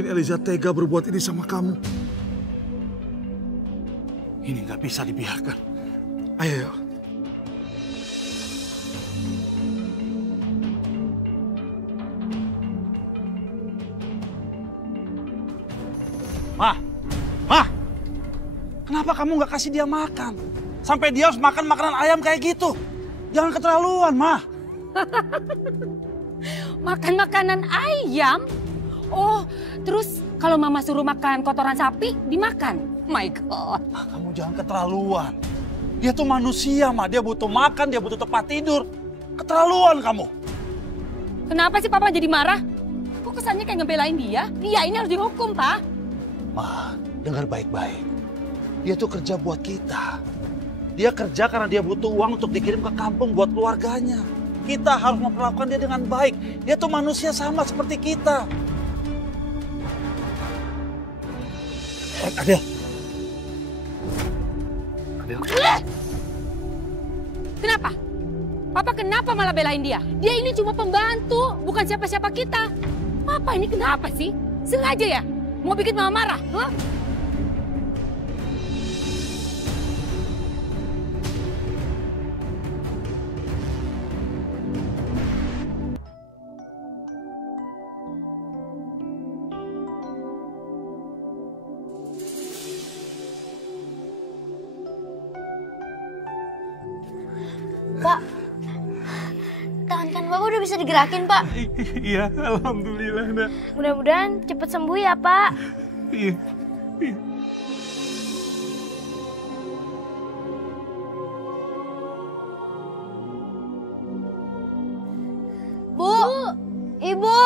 mungkin Eliza tega berbuat ini sama kamu. Ini nggak bisa dibiarkan. Ayo, yuk. Ma, kenapa kamu nggak kasih dia makan? Sampai dia harus makan makanan ayam kayak gitu. Jangan keterlaluan, Ma. Makan makanan ayam? Oh, terus kalau Mama suruh makan kotoran sapi, dimakan? My God. Kamu jangan keterlaluan. Dia tuh manusia, Ma. Dia butuh makan, dia butuh tempat tidur. Keterlaluan kamu. Kenapa sih Papa jadi marah? Kok kesannya kayak ngebelain dia? Dia ini harus dihukum, Pak. Ma, dengar baik-baik. Dia tuh kerja buat kita. Dia kerja karena dia butuh uang untuk dikirim ke kampung buat keluarganya. Kita harus memperlakukan dia dengan baik. Dia tuh manusia sama seperti kita. Adel. Kenapa? Papa kenapa malah belain dia? Dia ini cuma pembantu, bukan siapa-siapa kita. Papa ini kenapa sih? Sengaja ya? Mau bikin Mama marah? Huh? Pak, tangan kan Bapak udah bisa digerakin, Pak. Iya, alhamdulillah, Nak. Mudah-mudahan cepet sembuh ya, Pak. Iya. Bu, Ibu,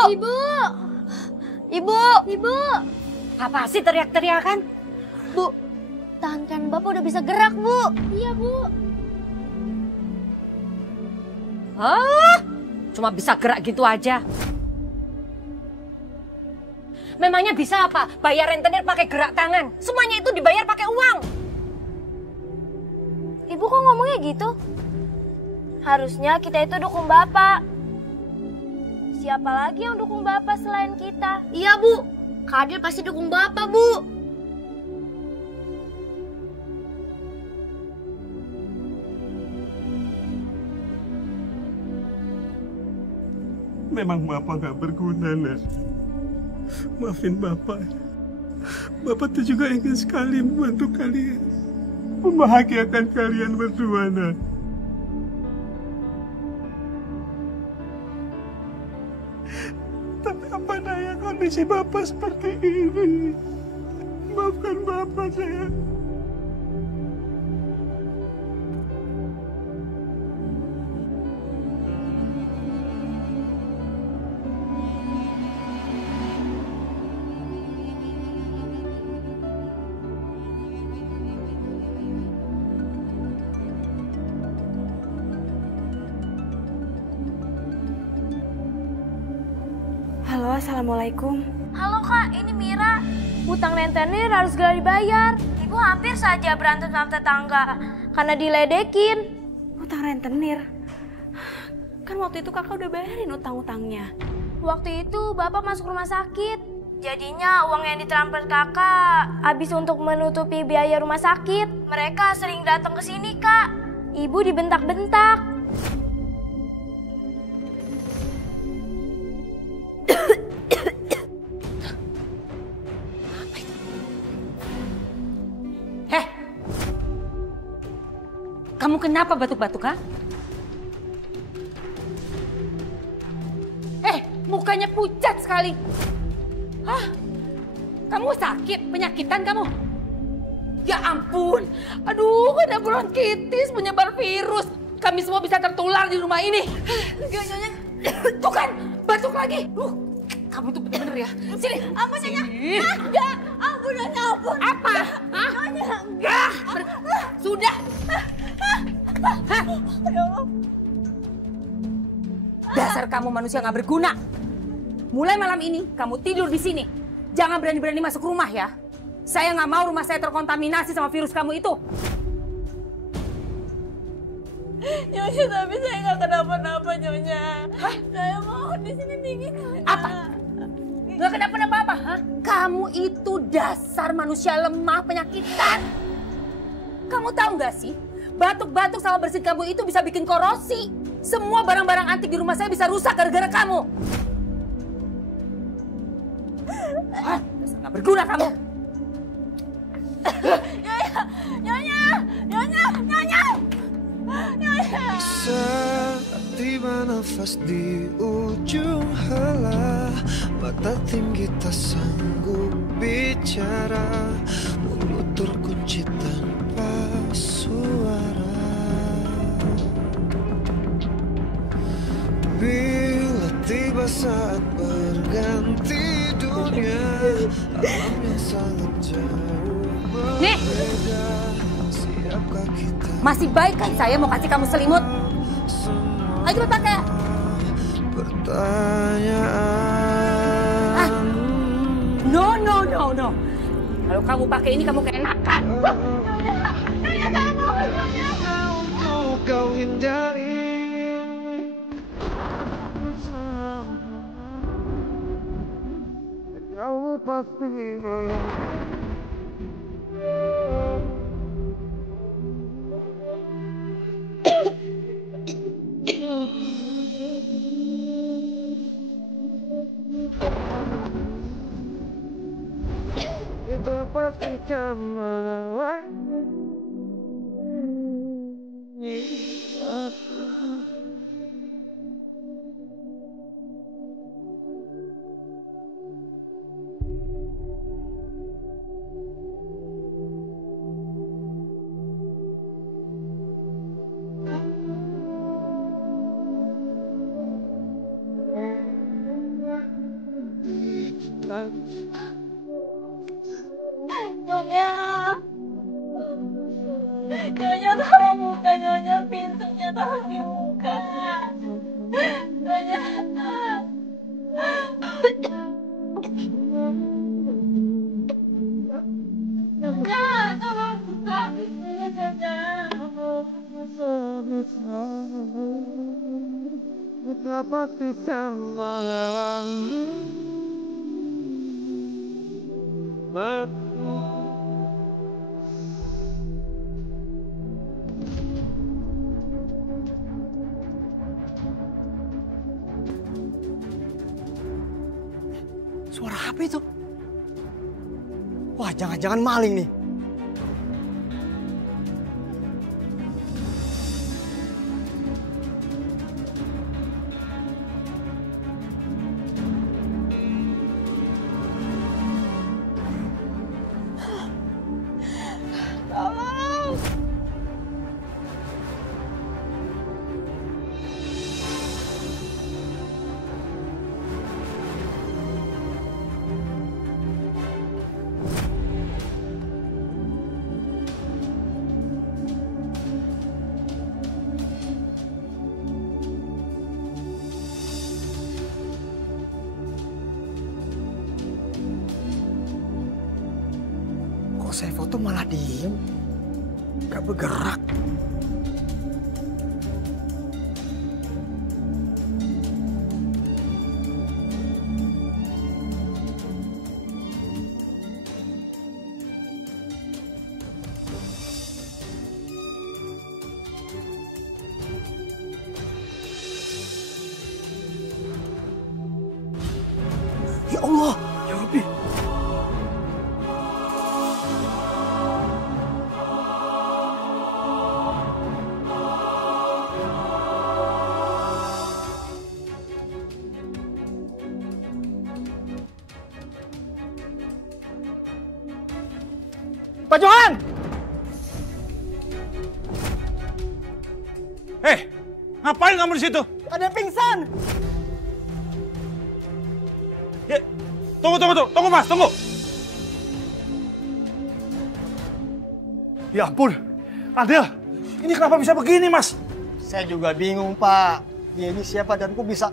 Ibu. Apa sih teriak-teriakan? Bu, tangan kan Bapak udah bisa gerak, Bu. Iya, Bu. Hah? Cuma bisa gerak gitu aja. Memangnya bisa apa? Bayar rentenir pakai gerak tangan. Semuanya itu dibayar pakai uang. Ibu kok ngomongnya gitu? Harusnya kita itu dukung Bapak. Siapa lagi yang dukung Bapak selain kita? Iya, Bu. Kak Adil pasti dukung Bapak, Bu. Memang Bapak gak berguna, Nak. Maafin Bapak. Bapak tuh juga ingin sekali membantu kalian. Membahagiakan kalian berdua, Nak. Tapi apa daya kondisi Bapak seperti ini. Maafkan Bapak, sayang. Halo, Assalamualaikum. Halo Kak, ini Mira. Hutang rentenir harus segera dibayar. Ibu hampir saja berantem sama tetangga karena diledekin. Utang rentenir? Kan waktu itu kakak udah bayarin utang-utangnya. Waktu itu Bapak masuk rumah sakit. Jadinya uang yang ditransfer kakak habis untuk menutupi biaya rumah sakit. Mereka sering datang ke sini, Kak. Ibu dibentak-bentak. Kamu kenapa batuk-batuk, ha? Mukanya pucat sekali. Hah? Kamu sakit? Penyakitan kamu? Ya ampun. Aduh, ada bronkitis, menyebar virus. Kami semua bisa tertular di rumah ini. Enggak, Nyonya. Tuh kan, batuk lagi. Kamu tuh bener-bener ya. Sini. Ampun, Nyonya. Enggak. Ampun, Nyonya, ampun. Apa? Hah? Nyonya, enggak. Sudah. Hah? Ya Allah. Dasar kamu manusia nggak berguna. Mulai malam ini kamu tidur di sini. Jangan berani-berani masuk rumah ya. Saya nggak mau rumah saya terkontaminasi sama virus kamu itu. Nyonya, tapi saya nggak kenapa-napa, Nyonya. Hah? Saya mau di sini dingin, Nyonya. Apa? Nggak kenapa-napa apa, ha? Kamu itu dasar manusia lemah penyakitan. Kamu tahu nggak sih? Batuk-batuk sama bersin kamu itu bisa bikin korosi. Semua barang-barang antik di rumah saya bisa rusak gara-gara kamu. Hah? Dasar nggak berguna kamu. Nyonya. Saat tiba nafas di ujung hala, mata tinggi tak sanggup bicara, mulut terkunci tanpa suara. Bila tiba saat berganti dunia, alam yang sangat jauh berbeda. Siapkah kita? Masih baik kan saya mau kasih kamu selimut? Ayo cepat pakai. Pertanyaan. No. Kalau kamu pakai ini kamu keenakan. Untuk kau hindari. Kau pasti itu pasti kemauan. Nyonya tolong buka, Nyonya, pintunya tolong dibuka. Nyonya. Nyonya, tolong buka pintunya, Nyonya. Betapa bisa mengalami. Suara apa itu? Wah, jangan-jangan maling nih. Saya foto malah diem, gak bergerak. Ya Allah, ya Rabbi. Pak Johan! Ngapain kamu di situ? Ada yang pingsan! Ya, tunggu Mas, tunggu. Ya ampun, Adel, ini kenapa bisa begini Mas? Saya juga bingung Pak, dia ini siapa dan kok bisa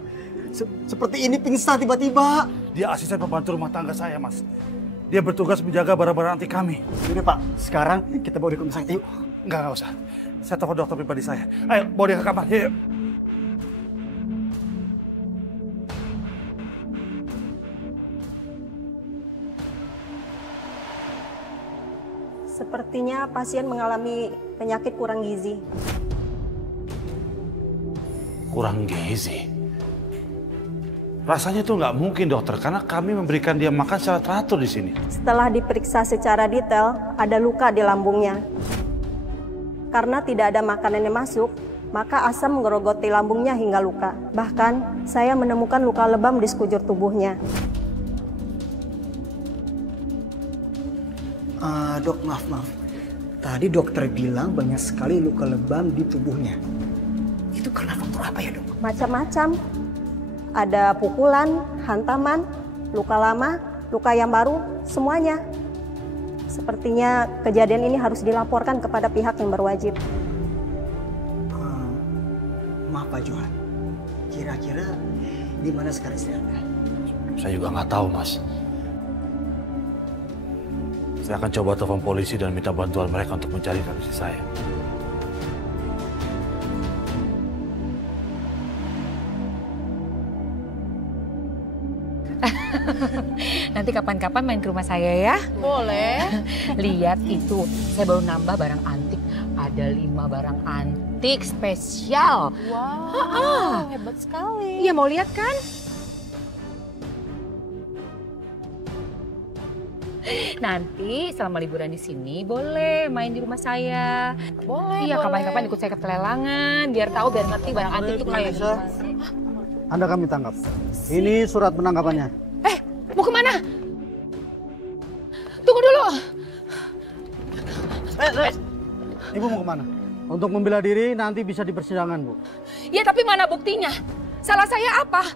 seperti ini pingsan tiba-tiba. Dia asisten pembantu rumah tangga saya Mas. Dia bertugas menjaga barang-barang antik kami. Yaudah Pak, sekarang kita bawa dia ke rumah sakit yuk. Enggak usah. Saya telepon dokter pribadi saya. Ayo, bawa dia ke kamar. Yuk. Sepertinya pasien mengalami penyakit kurang gizi. Kurang gizi? Rasanya itu nggak mungkin dokter, karena kami memberikan dia makan secara teratur di sini. Setelah diperiksa secara detail, ada luka di lambungnya. Karena tidak ada makanan yang masuk, maka asam menggerogoti lambungnya hingga luka. Bahkan, saya menemukan luka lebam di sekujur tubuhnya. Dok, maaf. Tadi dokter bilang banyak sekali luka lebam di tubuhnya. Itu karena faktor apa ya, dok? Macam-macam. Ada pukulan, hantaman, luka lama, luka yang baru, semuanya. Sepertinya kejadian ini harus dilaporkan kepada pihak yang berwajib. Maaf Pak Johan, kira-kira di mana sekarang istri Anda? Saya juga nggak tahu, Mas. Saya akan coba telepon polisi dan minta bantuan mereka untuk mencari istri saya. Nanti kapan-kapan main ke rumah saya ya. Boleh. Lihat itu, saya baru nambah barang antik. Ada 5 barang antik spesial. Wow, hebat sekali. Iya, mau lihat kan? Nanti selama liburan di sini boleh main di rumah saya. Boleh. Iya, kapan-kapan ikut saya ke pelelangan biar tahu, biar ngerti barang antik itu kayak gimana. Anda kami tangkap. Ini surat penangkapannya. Mau kemana? Tunggu dulu. Ibu mau kemana? Untuk membela diri nanti bisa di persidangan, Bu. Ya tapi mana buktinya? Salah saya apa?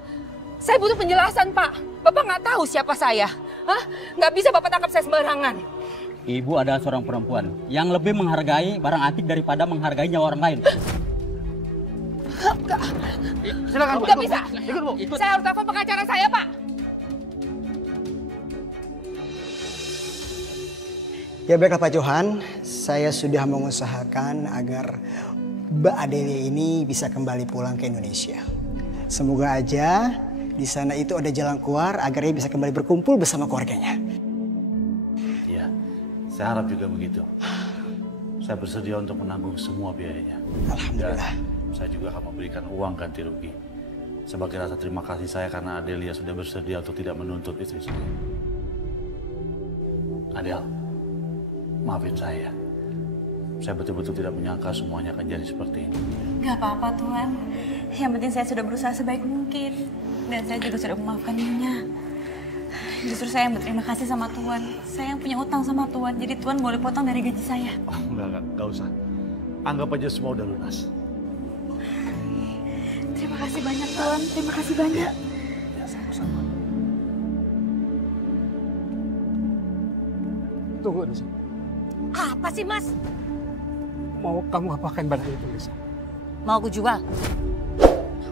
Saya butuh penjelasan, Pak. Bapak nggak tahu siapa saya. Hah? Nggak bisa Bapak tangkap saya sembarangan. Ibu adalah seorang perempuan yang lebih menghargai barang antik daripada menghargai nyawa orang lain. Silakan, Bu. Nggak bisa. Ikut, Bu. Saya harus telepon pengacara saya, Pak. Ya baiklah Pak Johan, saya sudah mengusahakan agar Mbak Adelia ini bisa kembali pulang ke Indonesia. Semoga aja di sana itu ada jalan keluar agar dia bisa kembali berkumpul bersama keluarganya. Iya, saya harap juga begitu. Saya bersedia untuk menanggung semua biayanya. Alhamdulillah. Dan saya juga akan memberikan uang ganti rugi sebagai rasa terima kasih saya karena Adelia sudah bersedia untuk tidak menuntut istri saya. Adel, maafin saya. Saya betul-betul tidak menyangka semuanya akan jadi seperti ini. Gak apa-apa Tuan. Yang penting saya sudah berusaha sebaik mungkin. Dan saya juga sudah memaafkan Nyonya. Justru saya yang berterima kasih sama Tuan. Saya yang punya utang sama Tuan. Jadi Tuan boleh potong dari gaji saya. Oh, enggak usah. Anggap aja semua udah lunas. Terima kasih banyak Tuan. Terima kasih banyak. Ya, sama-sama. Tunggu, Nisa. Apa sih, Mas? Mau kamu apakan barang itu, Nisa? Mau aku jual?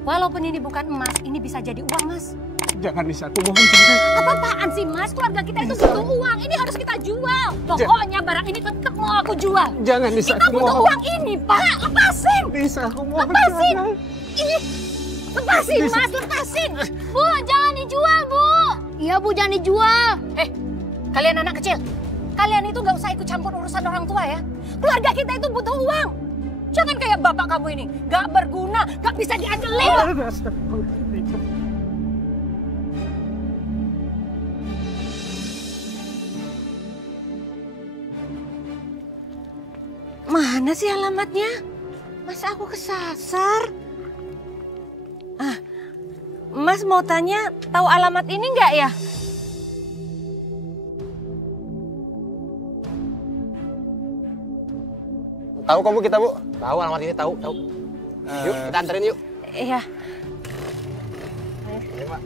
Walaupun ini bukan emas, ini bisa jadi uang, Mas. Jangan, Nisa. Aku mohon jangan. Apa-apaan sih, Mas? Keluarga kita itu butuh uang. Ini harus kita jual. Pokoknya barang ini tetap mau aku jual. Jangan, Nisa. Kita butuh uang ini, Pak. Lepasin. Nisa, aku mohon. Lepasin. Jangan. Ih, lepasin, Nisa. Mas. Lepasin. Bu, jangan dijual, Bu. Iya, Bu, jangan dijual. Kalian anak kecil. Kalian itu gak usah ikut campur urusan orang tua ya. Keluarga kita itu butuh uang. Jangan kayak bapak kamu ini. Gak berguna, gak bisa diandelin. Mana sih alamatnya? Masa aku kesasar? Mas mau tanya, tahu alamat ini nggak ya? Tahu kok Bu, kita Bu. Tahu alamat ini, tahu. Yuk, kita anterin yuk. Iya. Ini, Pak.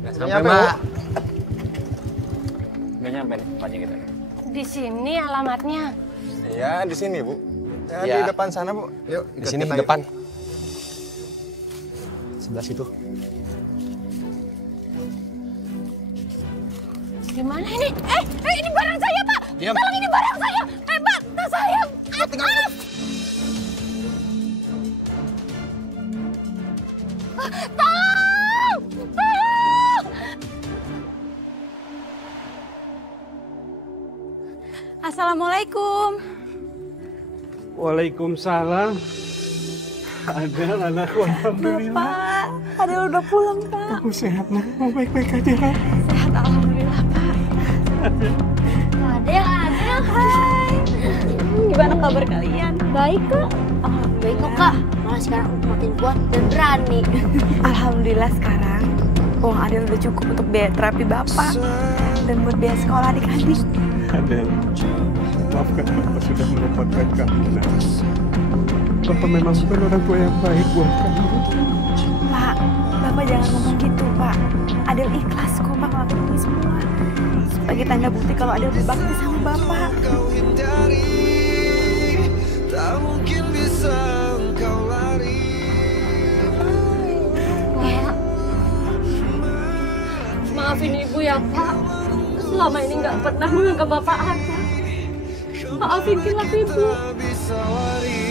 Nggak sampai, Pak. Nggak nyampe nih, Paknya kita. Di sini alamatnya. Iya, di sini, Bu. Ya, Iya. di depan sana, Bu. Yuk, Di sini di depan. Sebelah situ. Gimana ini? Ini barang saya, Pak. diam. Tolong, ini barang saya. Hebat, tas saya. Tolong! Tolong! Assalamualaikum. Waalaikumsalam. Adel, anakku, alhamdulillah. Pak, Adel udah pulang, Pak. Kamu sehat, nak? Mau baik-baik aja, kan? Sehat, alhamdulillah, Pak. Adel, Adel. Hai. Gimana kabar kalian? Baik kok. Baik kok kak. Malah sekarang aku makin kuat dan berani. Alhamdulillah sekarang uang Adel udah cukup untuk biaya terapi Bapak dan buat biaya sekolah adik-adik. Adel, maafkan Bapak sudah merepotkan kamu, nak. Bapak memang bukan orang tua yang baik buat kamu. Pak, Bapak jangan ngomong gitu, Pak. Adel ikhlas kok Pak ngelakuin ini semua. Sebagai tanda bukti kalau Adel berbakti sama Bapak. Kau hindari, tak mungkin bisa kau lari. Pak, maafin ibu ya Pak. Selama ini nggak pernah menganggap Bapak ada. Maafin kita ibu. Bisa lari,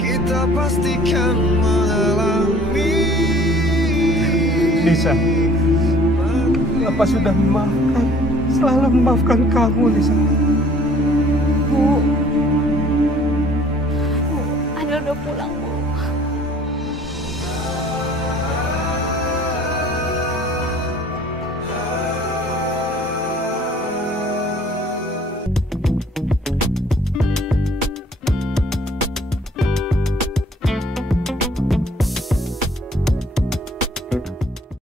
kita pastikan mengalami. Lisa, Bapak sudah memaafkan, selalu memaafkan kamu, Lisa. Bu, Adel udah pulang, Bu.